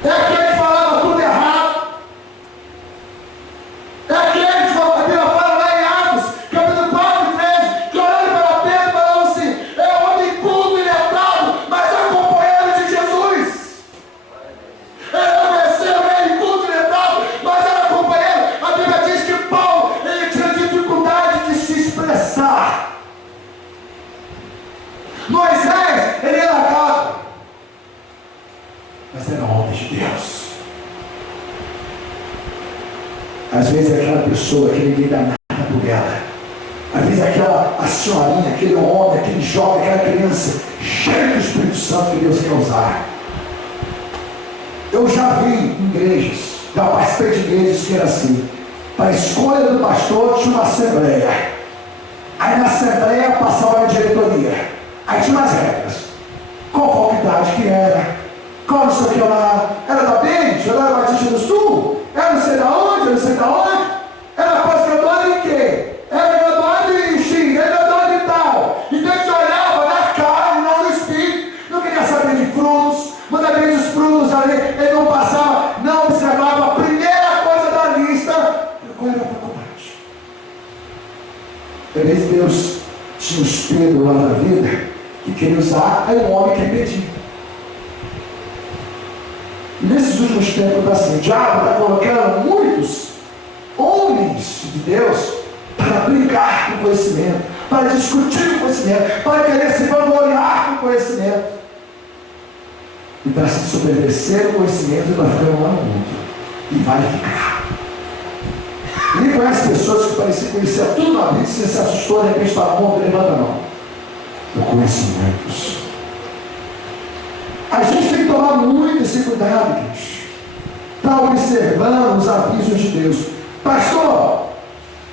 É aquele que falava tudo errado. É aquele que a Bíblia fala lá em Atos, capítulo 4 e 13, que olhando para Pedro falando assim, é homem culto e letrado, mas é companheiro de Jesus. Ele obedeceu, ele Às vezes é aquela pessoa que ninguém dá nada por ela. Às vezes é a senhorinha, aquele homem, aquele jovem, aquela criança, cheia do Espírito Santo que Deus quer usar. Eu já vi igrejas, já participei de igrejas que era assim. Para a escolha do pastor tinha uma assembleia. Aí na assembleia passava a diretoria. Aí tinha umas regras. Qual faculdade que era? Qual não sei o que lá? Era da Bente? Era da Batista do Sul? Era não sei da onde? Não sei da onde? Era pós-graduado em quê? Era graduado em X, era graduado em tal. Então a gente olhava na carne, não no espírito. Não queria saber de frutos. Manda bem os frutos ali. Ele não passava, não observava a primeira coisa da lista. Qual era a faculdade? Talvez Deus tinha um espírito lá na vida que queria usar, aí o homem quer pedir. E nesses últimos tempos está assim, o diabo está colocando muitos homens de Deus para brigar com o conhecimento, para discutir o conhecimento, para querer se vangloriar com o conhecimento. E para se desobedecer o conhecimento, vai ficando lá no mundo. E vai ficar. Ele conhece pessoas que pareciam conhecer tudo na vida, você se assustou, de repente está bom, levanta a mão. O conhecimento. A gente tem que tomar muito esse cuidado, queridos. Está observando os avisos de Deus. Pastor,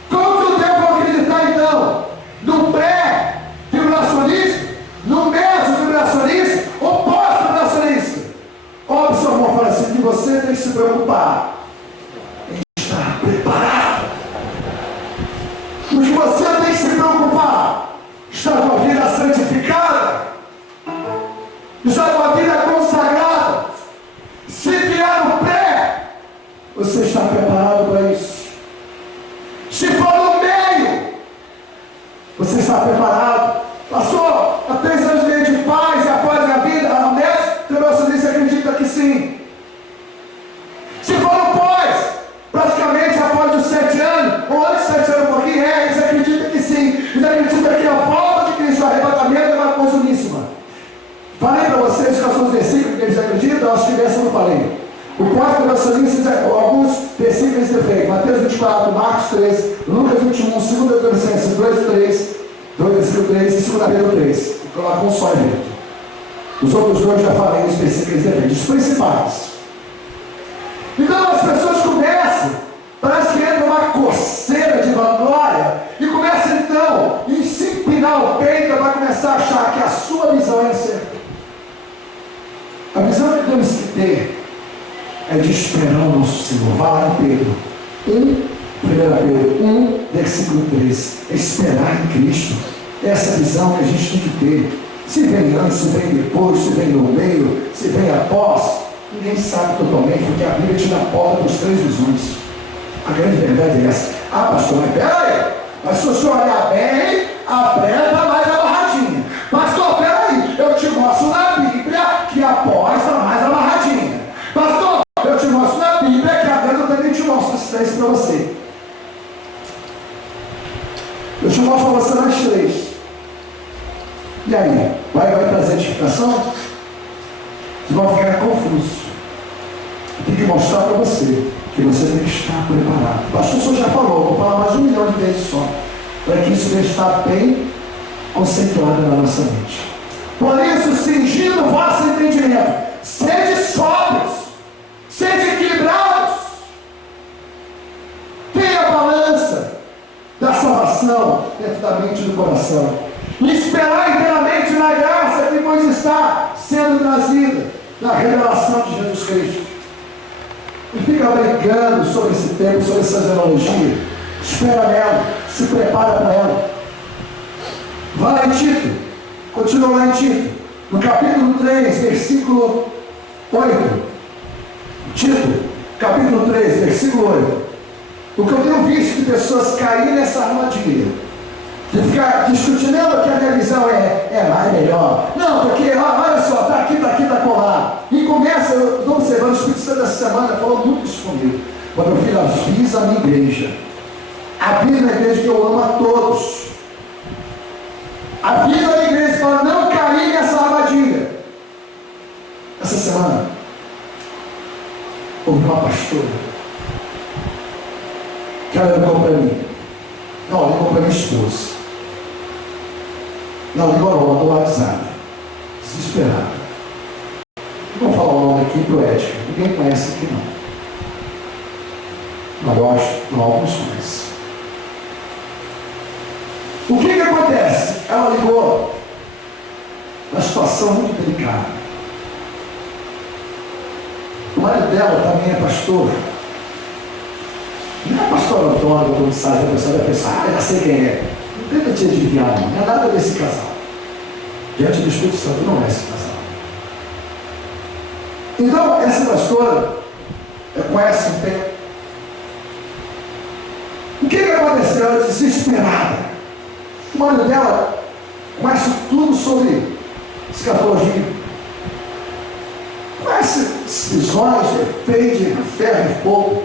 como que eu devo acreditar então? No pré-tribulacionista? No meso-tribulacionista? Ou pós-tribulacionista? Olha o seu irmão fala assim, que você tem que se preocupar em estar preparado. Mas você tem que se preocupar em estar com a vida santificada, estar com a vida consagrada. Se vier no pré, você está preparado para isso. Se for no meio, você está preparado. Pastor, há 3 anos e meio de paz e após a vida, a mestre acredita que sim. Se for no pós, praticamente após os 7 anos, ou antes de 7 anos um pouquinho, eles acreditam que sim. Eles acreditam que a volta de Cristo, o arrebatamento é uma coisa uníssima. Falei para vocês quais são os versículos que eles acreditam, eu acho que dessa eu não falei. O pós-tribulacionista, alguns versículos de feito, Mateus 24, Marcos 3, Lucas 21, 2 Tessalonicenses 2, 3, 2 versículo 3 e 2 Pedro 3. Vou colocar um só evento. Os outros dois já falei nos versículos de feito, os principais. Então as pessoas começam, parece que entra uma coceira de vanglória, e começa então a se empinar o peito, vai começar a achar que a sua visão é certa. A visão que temos que ter é de esperar o nosso Senhor. Vai lá em Pedro 1 Pedro 1, versículo 3. Esperar em Cristo. Essa visão que a gente tem que ter. Se vem antes, se vem depois, se vem no meio, se vem após, ninguém sabe totalmente, porque a Bíblia te dá a porta para as 3 visões. A grande verdade é essa. Ah, pastor, mas peraí, mas se o senhor olhar bem, a pré está mais amarradinha. Pastor, peraí, eu te mostro na Bíblia que a pós está mais amarradinha. Pastor, eu te mostro na Bíblia que a dentro eu também te mostro esses 3 para você. Eu te mostro para você nas 3. E aí, vai trazer edificação? Vocês vão ficar confusos. Eu tenho que mostrar para você que você tem que estar preparado. O pastor só já falou, vou falar mais 1 milhão de vezes só, para que isso estar bem conceituado na nossa mente. Por isso, cingindo o vosso entendimento, sede sóbrios, sede equilibrados, tenha a balança da salvação dentro da mente e do coração, e esperar inteiramente na graça que pois está sendo trazida na revelação de Jesus Cristo. E fica brincando sobre esse tempo, sobre essas analogias. Espera nela, se prepara para ela. Vai lá em Tito, continua lá em Tito, no capítulo 3, versículo 8. Tito, capítulo 3, versículo 8. O que eu tenho visto de pessoas caírem nessa armadilha, de ficar discutindo que a minha visão é mais melhor. Não, porque olha só, está aqui, está colado. E começa, eu estou observando, o Espírito Santo dessa semana falou muito isso comigo. Quando meu filho avisa a minha igreja, avisa a igreja que eu amo a todos. Avisa a igreja para não cair nessa armadilha. Essa semana, houve uma pastora que ela ligou para mim. Não, ligou para minha esposa. Não, ligou não, mandou o WhatsApp. Desesperado. Não vou falar o nome aqui pro Edgar. Ninguém conhece aqui não. Mas eu acho que alguns conhecem. O que acontece? Ela ligou uma situação muito delicada. O marido dela também é pastor. Não é pastor Antônio, quando sai, a pessoa vai pensar, já sei quem é. Não tenta te adivinhar, não é nada desse casal. Diante do Espírito Santo não é esse casal. Então, essa pastora conhece um tempo. O que aconteceu? Ela desesperada. O marido dela conhece tudo sobre escatologia. Conhece visões, efeitos, ferro e fogo.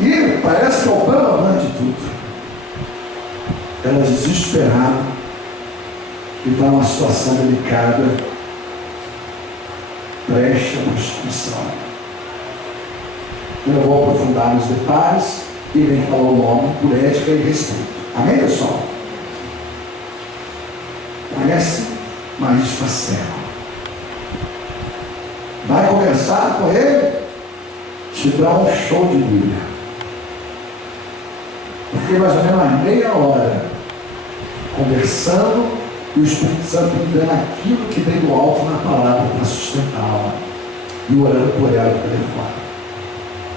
E parece que é o bambam de tudo. Ela desesperada e está numa situação delicada, preste a prostituição. Eu não vou aprofundar nos detalhes e nem falar o nome por ética e respeito. Amém, pessoal? Conhece Marista Serra. Vai conversar com ele, te dá um show de Bíblia. Eu fiquei mais ou menos umas meia hora conversando e o Espírito Santo me dando aquilo que veio do alto na palavra para sustentá-la e orando por ela no telefone.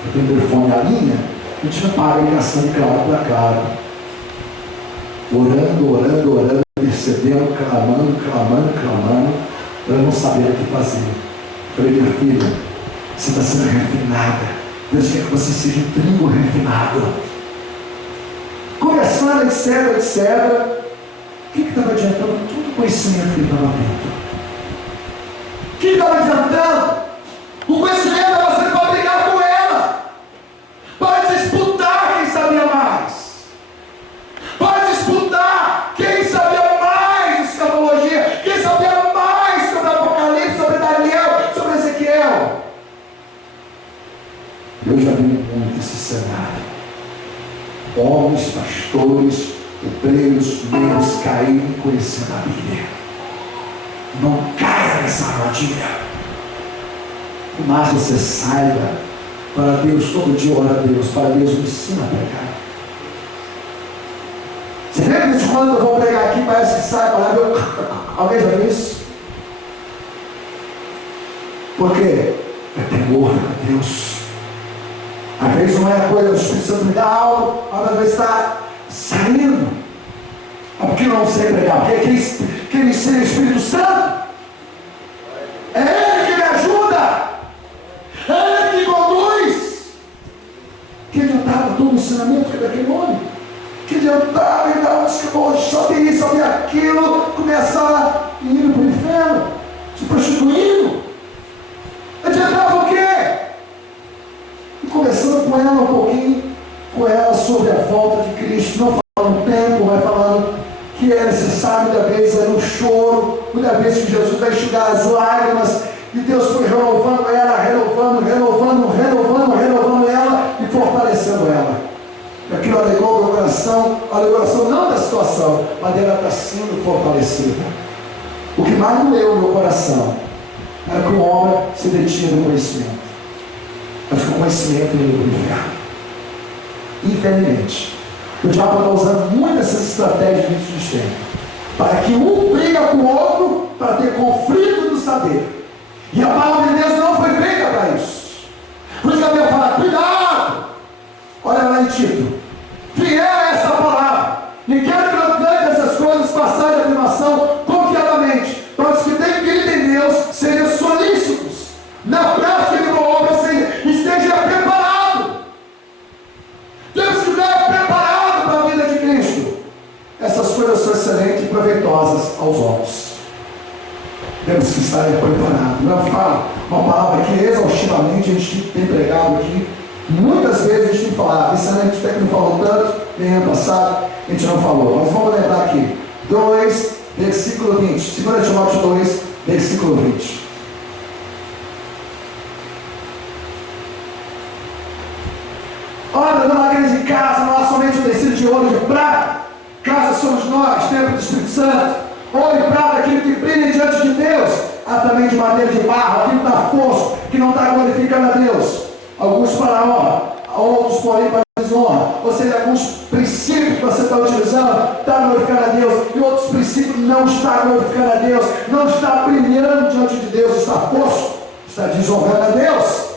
Eu tenho telefone na linha, a gente não para a ligação de claro para claro. Orando, percebendo, clamando, eu não sabia o que fazer. Eu falei, minha filha, você está sendo refinada. Deus quer que você seja um trigo refinado. Conversando, etc. O que estava adiantando? Todo o conhecimento que ele estava tendo. O que estava adiantando? O conhecimento era você para brigar com ela, para disputar quem sabia mais, para disputar quem sabia mais de escatologia, quem sabia mais sobre Apocalipse, sobre Daniel, sobre Ezequiel. Eu já vi muito esse cenário. Homens, pastores, obreiros, meus caírem conhecendo a Bíblia. Não caia nessa armadilha. Mas você saiba, para Deus, todo dia ora a Deus, para Deus me ensina a pregar. Você lembra de quando eu vou pregar aqui, parece que sai a palavra, alguém já viu isso? Por quê? É temor a Deus. Às vezes não é a coisa, o Espírito Santo me dá algo, às vezes está saindo. É porque eu não sei pregar, porque quem me ensina é o Espírito Santo. É Ele que me ajuda. É Ele que conduz. Que adiantava todo o ensinamento que daquele homem? Que adiantava ele dar sobre isso, sobre aquilo, começar a ir para o inferno, se prostituindo. Adiantava o quê? E conversando com ela um pouquinho, com ela sobre a volta de Cristo, não falando tempo, mas falando que é necessário, muitas vezes era um choro, muitas vezes que Jesus vai enxugar as lágrimas, e Deus foi renovando ela, renovando ela e fortalecendo ela. Aquilo alegrou o meu coração, não da situação, mas ela está sendo fortalecida. O que mais doeu no meu coração era que o homem se detinha do conhecimento. Mas que o conhecimento ia para o inferno. Infelizmente, o diabo está usando muito essas estratégias de sistema, para que um briga com o outro, para ter conflito do saber. E a palavra de Deus não foi feita para isso. Por isso que a Bíblia fala, cuidado! Olha lá em Tito, fiel é essa palavra, e quero que eu cante essas coisas, passagem de afirmação, confiadamente, para os que têm crido em Deus, sejam solícitos, na prática de uma obra, esteja preparado. Temos que estar preparado para a vida de Cristo. Essas coisas são excelentes e proveitosas aos homens. Temos que estar preparados. Não falo uma palavra que exaustivamente a gente tem pregado aqui. Muitas vezes a gente tem que falar. Esse ano a gente não falou tanto, nem ano passado a gente não falou. Mas vamos lembrar aqui. 2, versículo 20. 2 Timóteo 2, versículo 20. Ora, numa grande casa não há somente o tecido de ouro e de prata. Casa somos nós, templo do Espírito Santo. Ouro e prata, aquilo que brilha diante de Deus. Há também de madeira de barro, aquilo que está fosco, que não está glorificando a Deus. Alguns para a honra, outros porém para a desonra. Ou seja, alguns princípios que você está utilizando está glorificando a Deus, e outros princípios não está glorificando a Deus, não está brilhando diante de Deus, está fosco, está desonrando a Deus.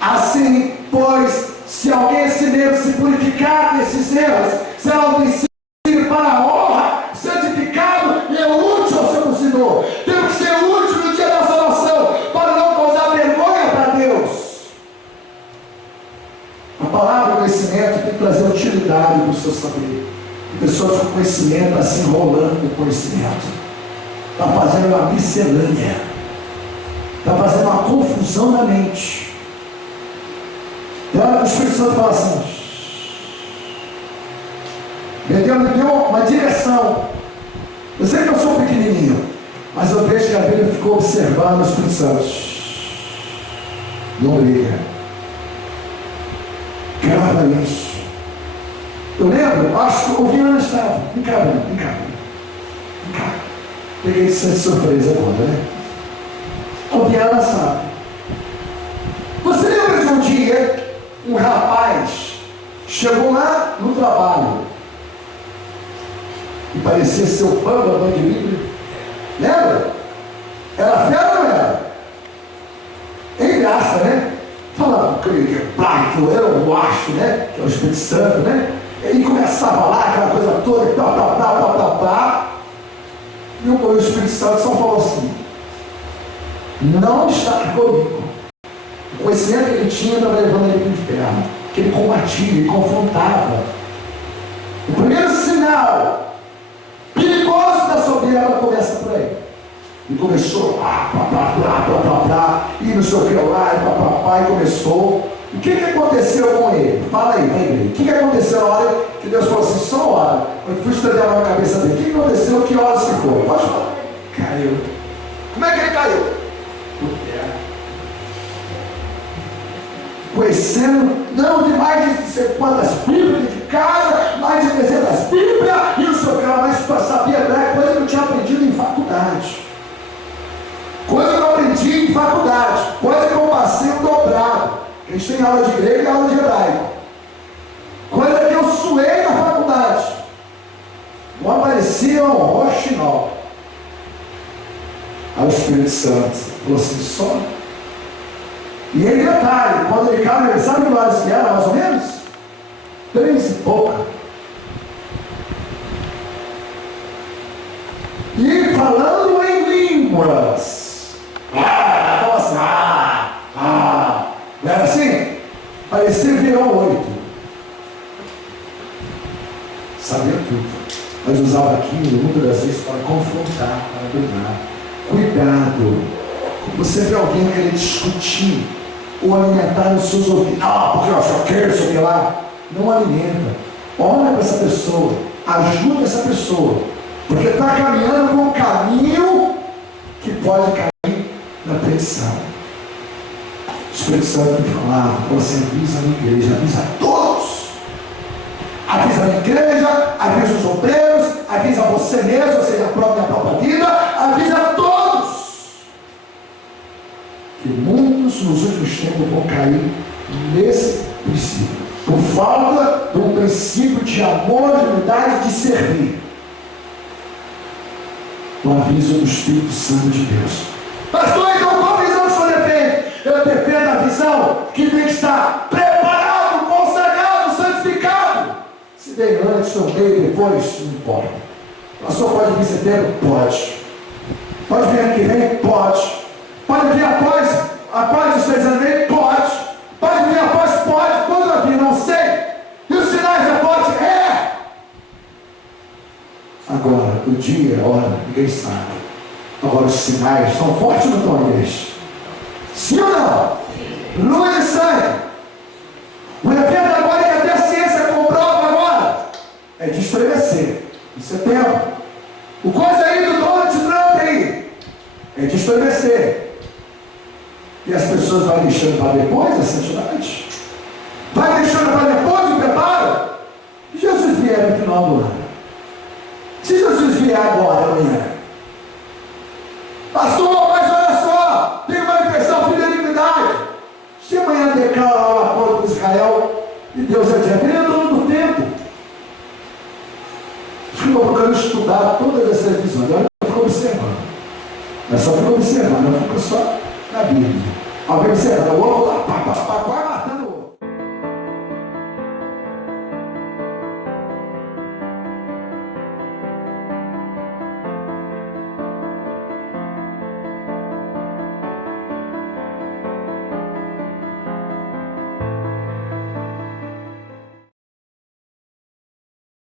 Assim, pois, se alguém esse mesmo se purificar desses erros, será um princípio para a honra, santificado e é útil ao seu Senhor. Temos que ser útil no dia da salvação, para não causar vergonha para Deus. A palavra conhecimento tem que trazer utilidade para o seu saber. A pessoa com conhecimento está se enrolando no conhecimento, está fazendo uma miscelânea, está fazendo uma confusão na mente. E olha, o Espírito Santo fala assim: Deus me deu uma direção. Eu sei que eu sou pequenininho, mas eu vejo que a Bíblia ficou observando o Espírito Santo. Não briga. Grava isso. Eu lembro, acho que o Viana estava. Vem cá. Peguei isso de surpresa agora, né? O Viana sabe. Você lembra de um dia? Um rapaz chegou lá no trabalho e parecia ser o Bamba de Bíblia. Lembra? Era fera ou não era? Ele acha, né? Falava que era o acho, né? Que é o Espírito Santo, né? Ele começava lá, aquela coisa toda, tá. E o Espírito Santo só falou assim: não está comigo. O conhecimento que ele tinha estava levando ele para o inferno, que ele combatia, ele confrontava. O primeiro sinal perigoso da soberba começa por aí. E começou, e não sei o que lá, e começou. O que aconteceu com ele? Fala aí, vai ver. O que aconteceu na hora que Deus falou assim, só uma hora? Eu fui estudar na cabeça dele. O que aconteceu? Que horas que foi? Pode falar. Caiu. Como é que ele caiu? Conhecendo, não de mais de sei quantas Bíblias de casa, mais de 300 Bíblias, e o seu cara, mas para saber hebraico, coisa que eu tinha aprendido em faculdade. Coisa que eu aprendi em faculdade, coisa que eu passei um dobrado. A gente tem aula de grego e aula de hebraico. Coisa que eu suei na faculdade. Não aparecia um roxinol. Aí o Espírito Santo falou assim, só. E em detalhe, quando ele caiu, ele sabe que horas que era, mais ou menos? 3 e pouca. E falando em línguas. Então assim, não era assim? Parecia virou 8. Sabia tudo. Mas usava aquilo muitas das vezes para confrontar, para brigar. Cuidado. Você vê alguém querer discutir ou alimentar os seus ouvidos. Não, porque eu só quero isso aqui lá. Não alimenta. Olha para essa pessoa. Ajuda essa pessoa. Porque está caminhando por um caminho que pode cair na perdição. O Espírito Santo me falava, falou assim, avisa a igreja, avisa a todos. Avisa a igreja, avisa os obreiros, avisa você mesmo, ou seja, a própria vida, avisa a todos. Que muitos nos últimos tempos vão cair nesse princípio, por falta de um princípio de amor, de unidade, de servir. O aviso do Espírito Santo de Deus. Pastor, então qual visão o senhor defende? Eu defendo a visão que tem que estar preparado, consagrado, santificado. Se der antes, no meio, depois, não importa. O pastor pode vir em setembro? Pode. Pode vir ano que vem? Pode. Pode vir após os 3 anos? Pode. Pode vir após? Pode. Quando vai vir? Não sei. E os sinais da morte? Agora, o dia, a hora, ninguém sabe. Agora, os sinais são fortes ou não estão, igreja? Sim ou não? Luz e sangue. O evento agora que até a ciência comprova agora é de estremecer. Em setembro. O coisa aí do Donald Trump aí é de estremecer. E as pessoas vão deixando para depois a santidade. Vai deixando para depois o preparo? Se Jesus vier no final do ano. Se Jesus vier agora, amanhã. Pastor, mas olha só, tem uma impressão de fidelidade. Se amanhã declara o acordo com Israel, e Deus adianta, ele é dono do tempo. Estou procurando estudar todas essas visões. Eu não fico observando. Eu só fico observando, eu fico só na Bíblia. Alguém observa, eu vou lá, pá,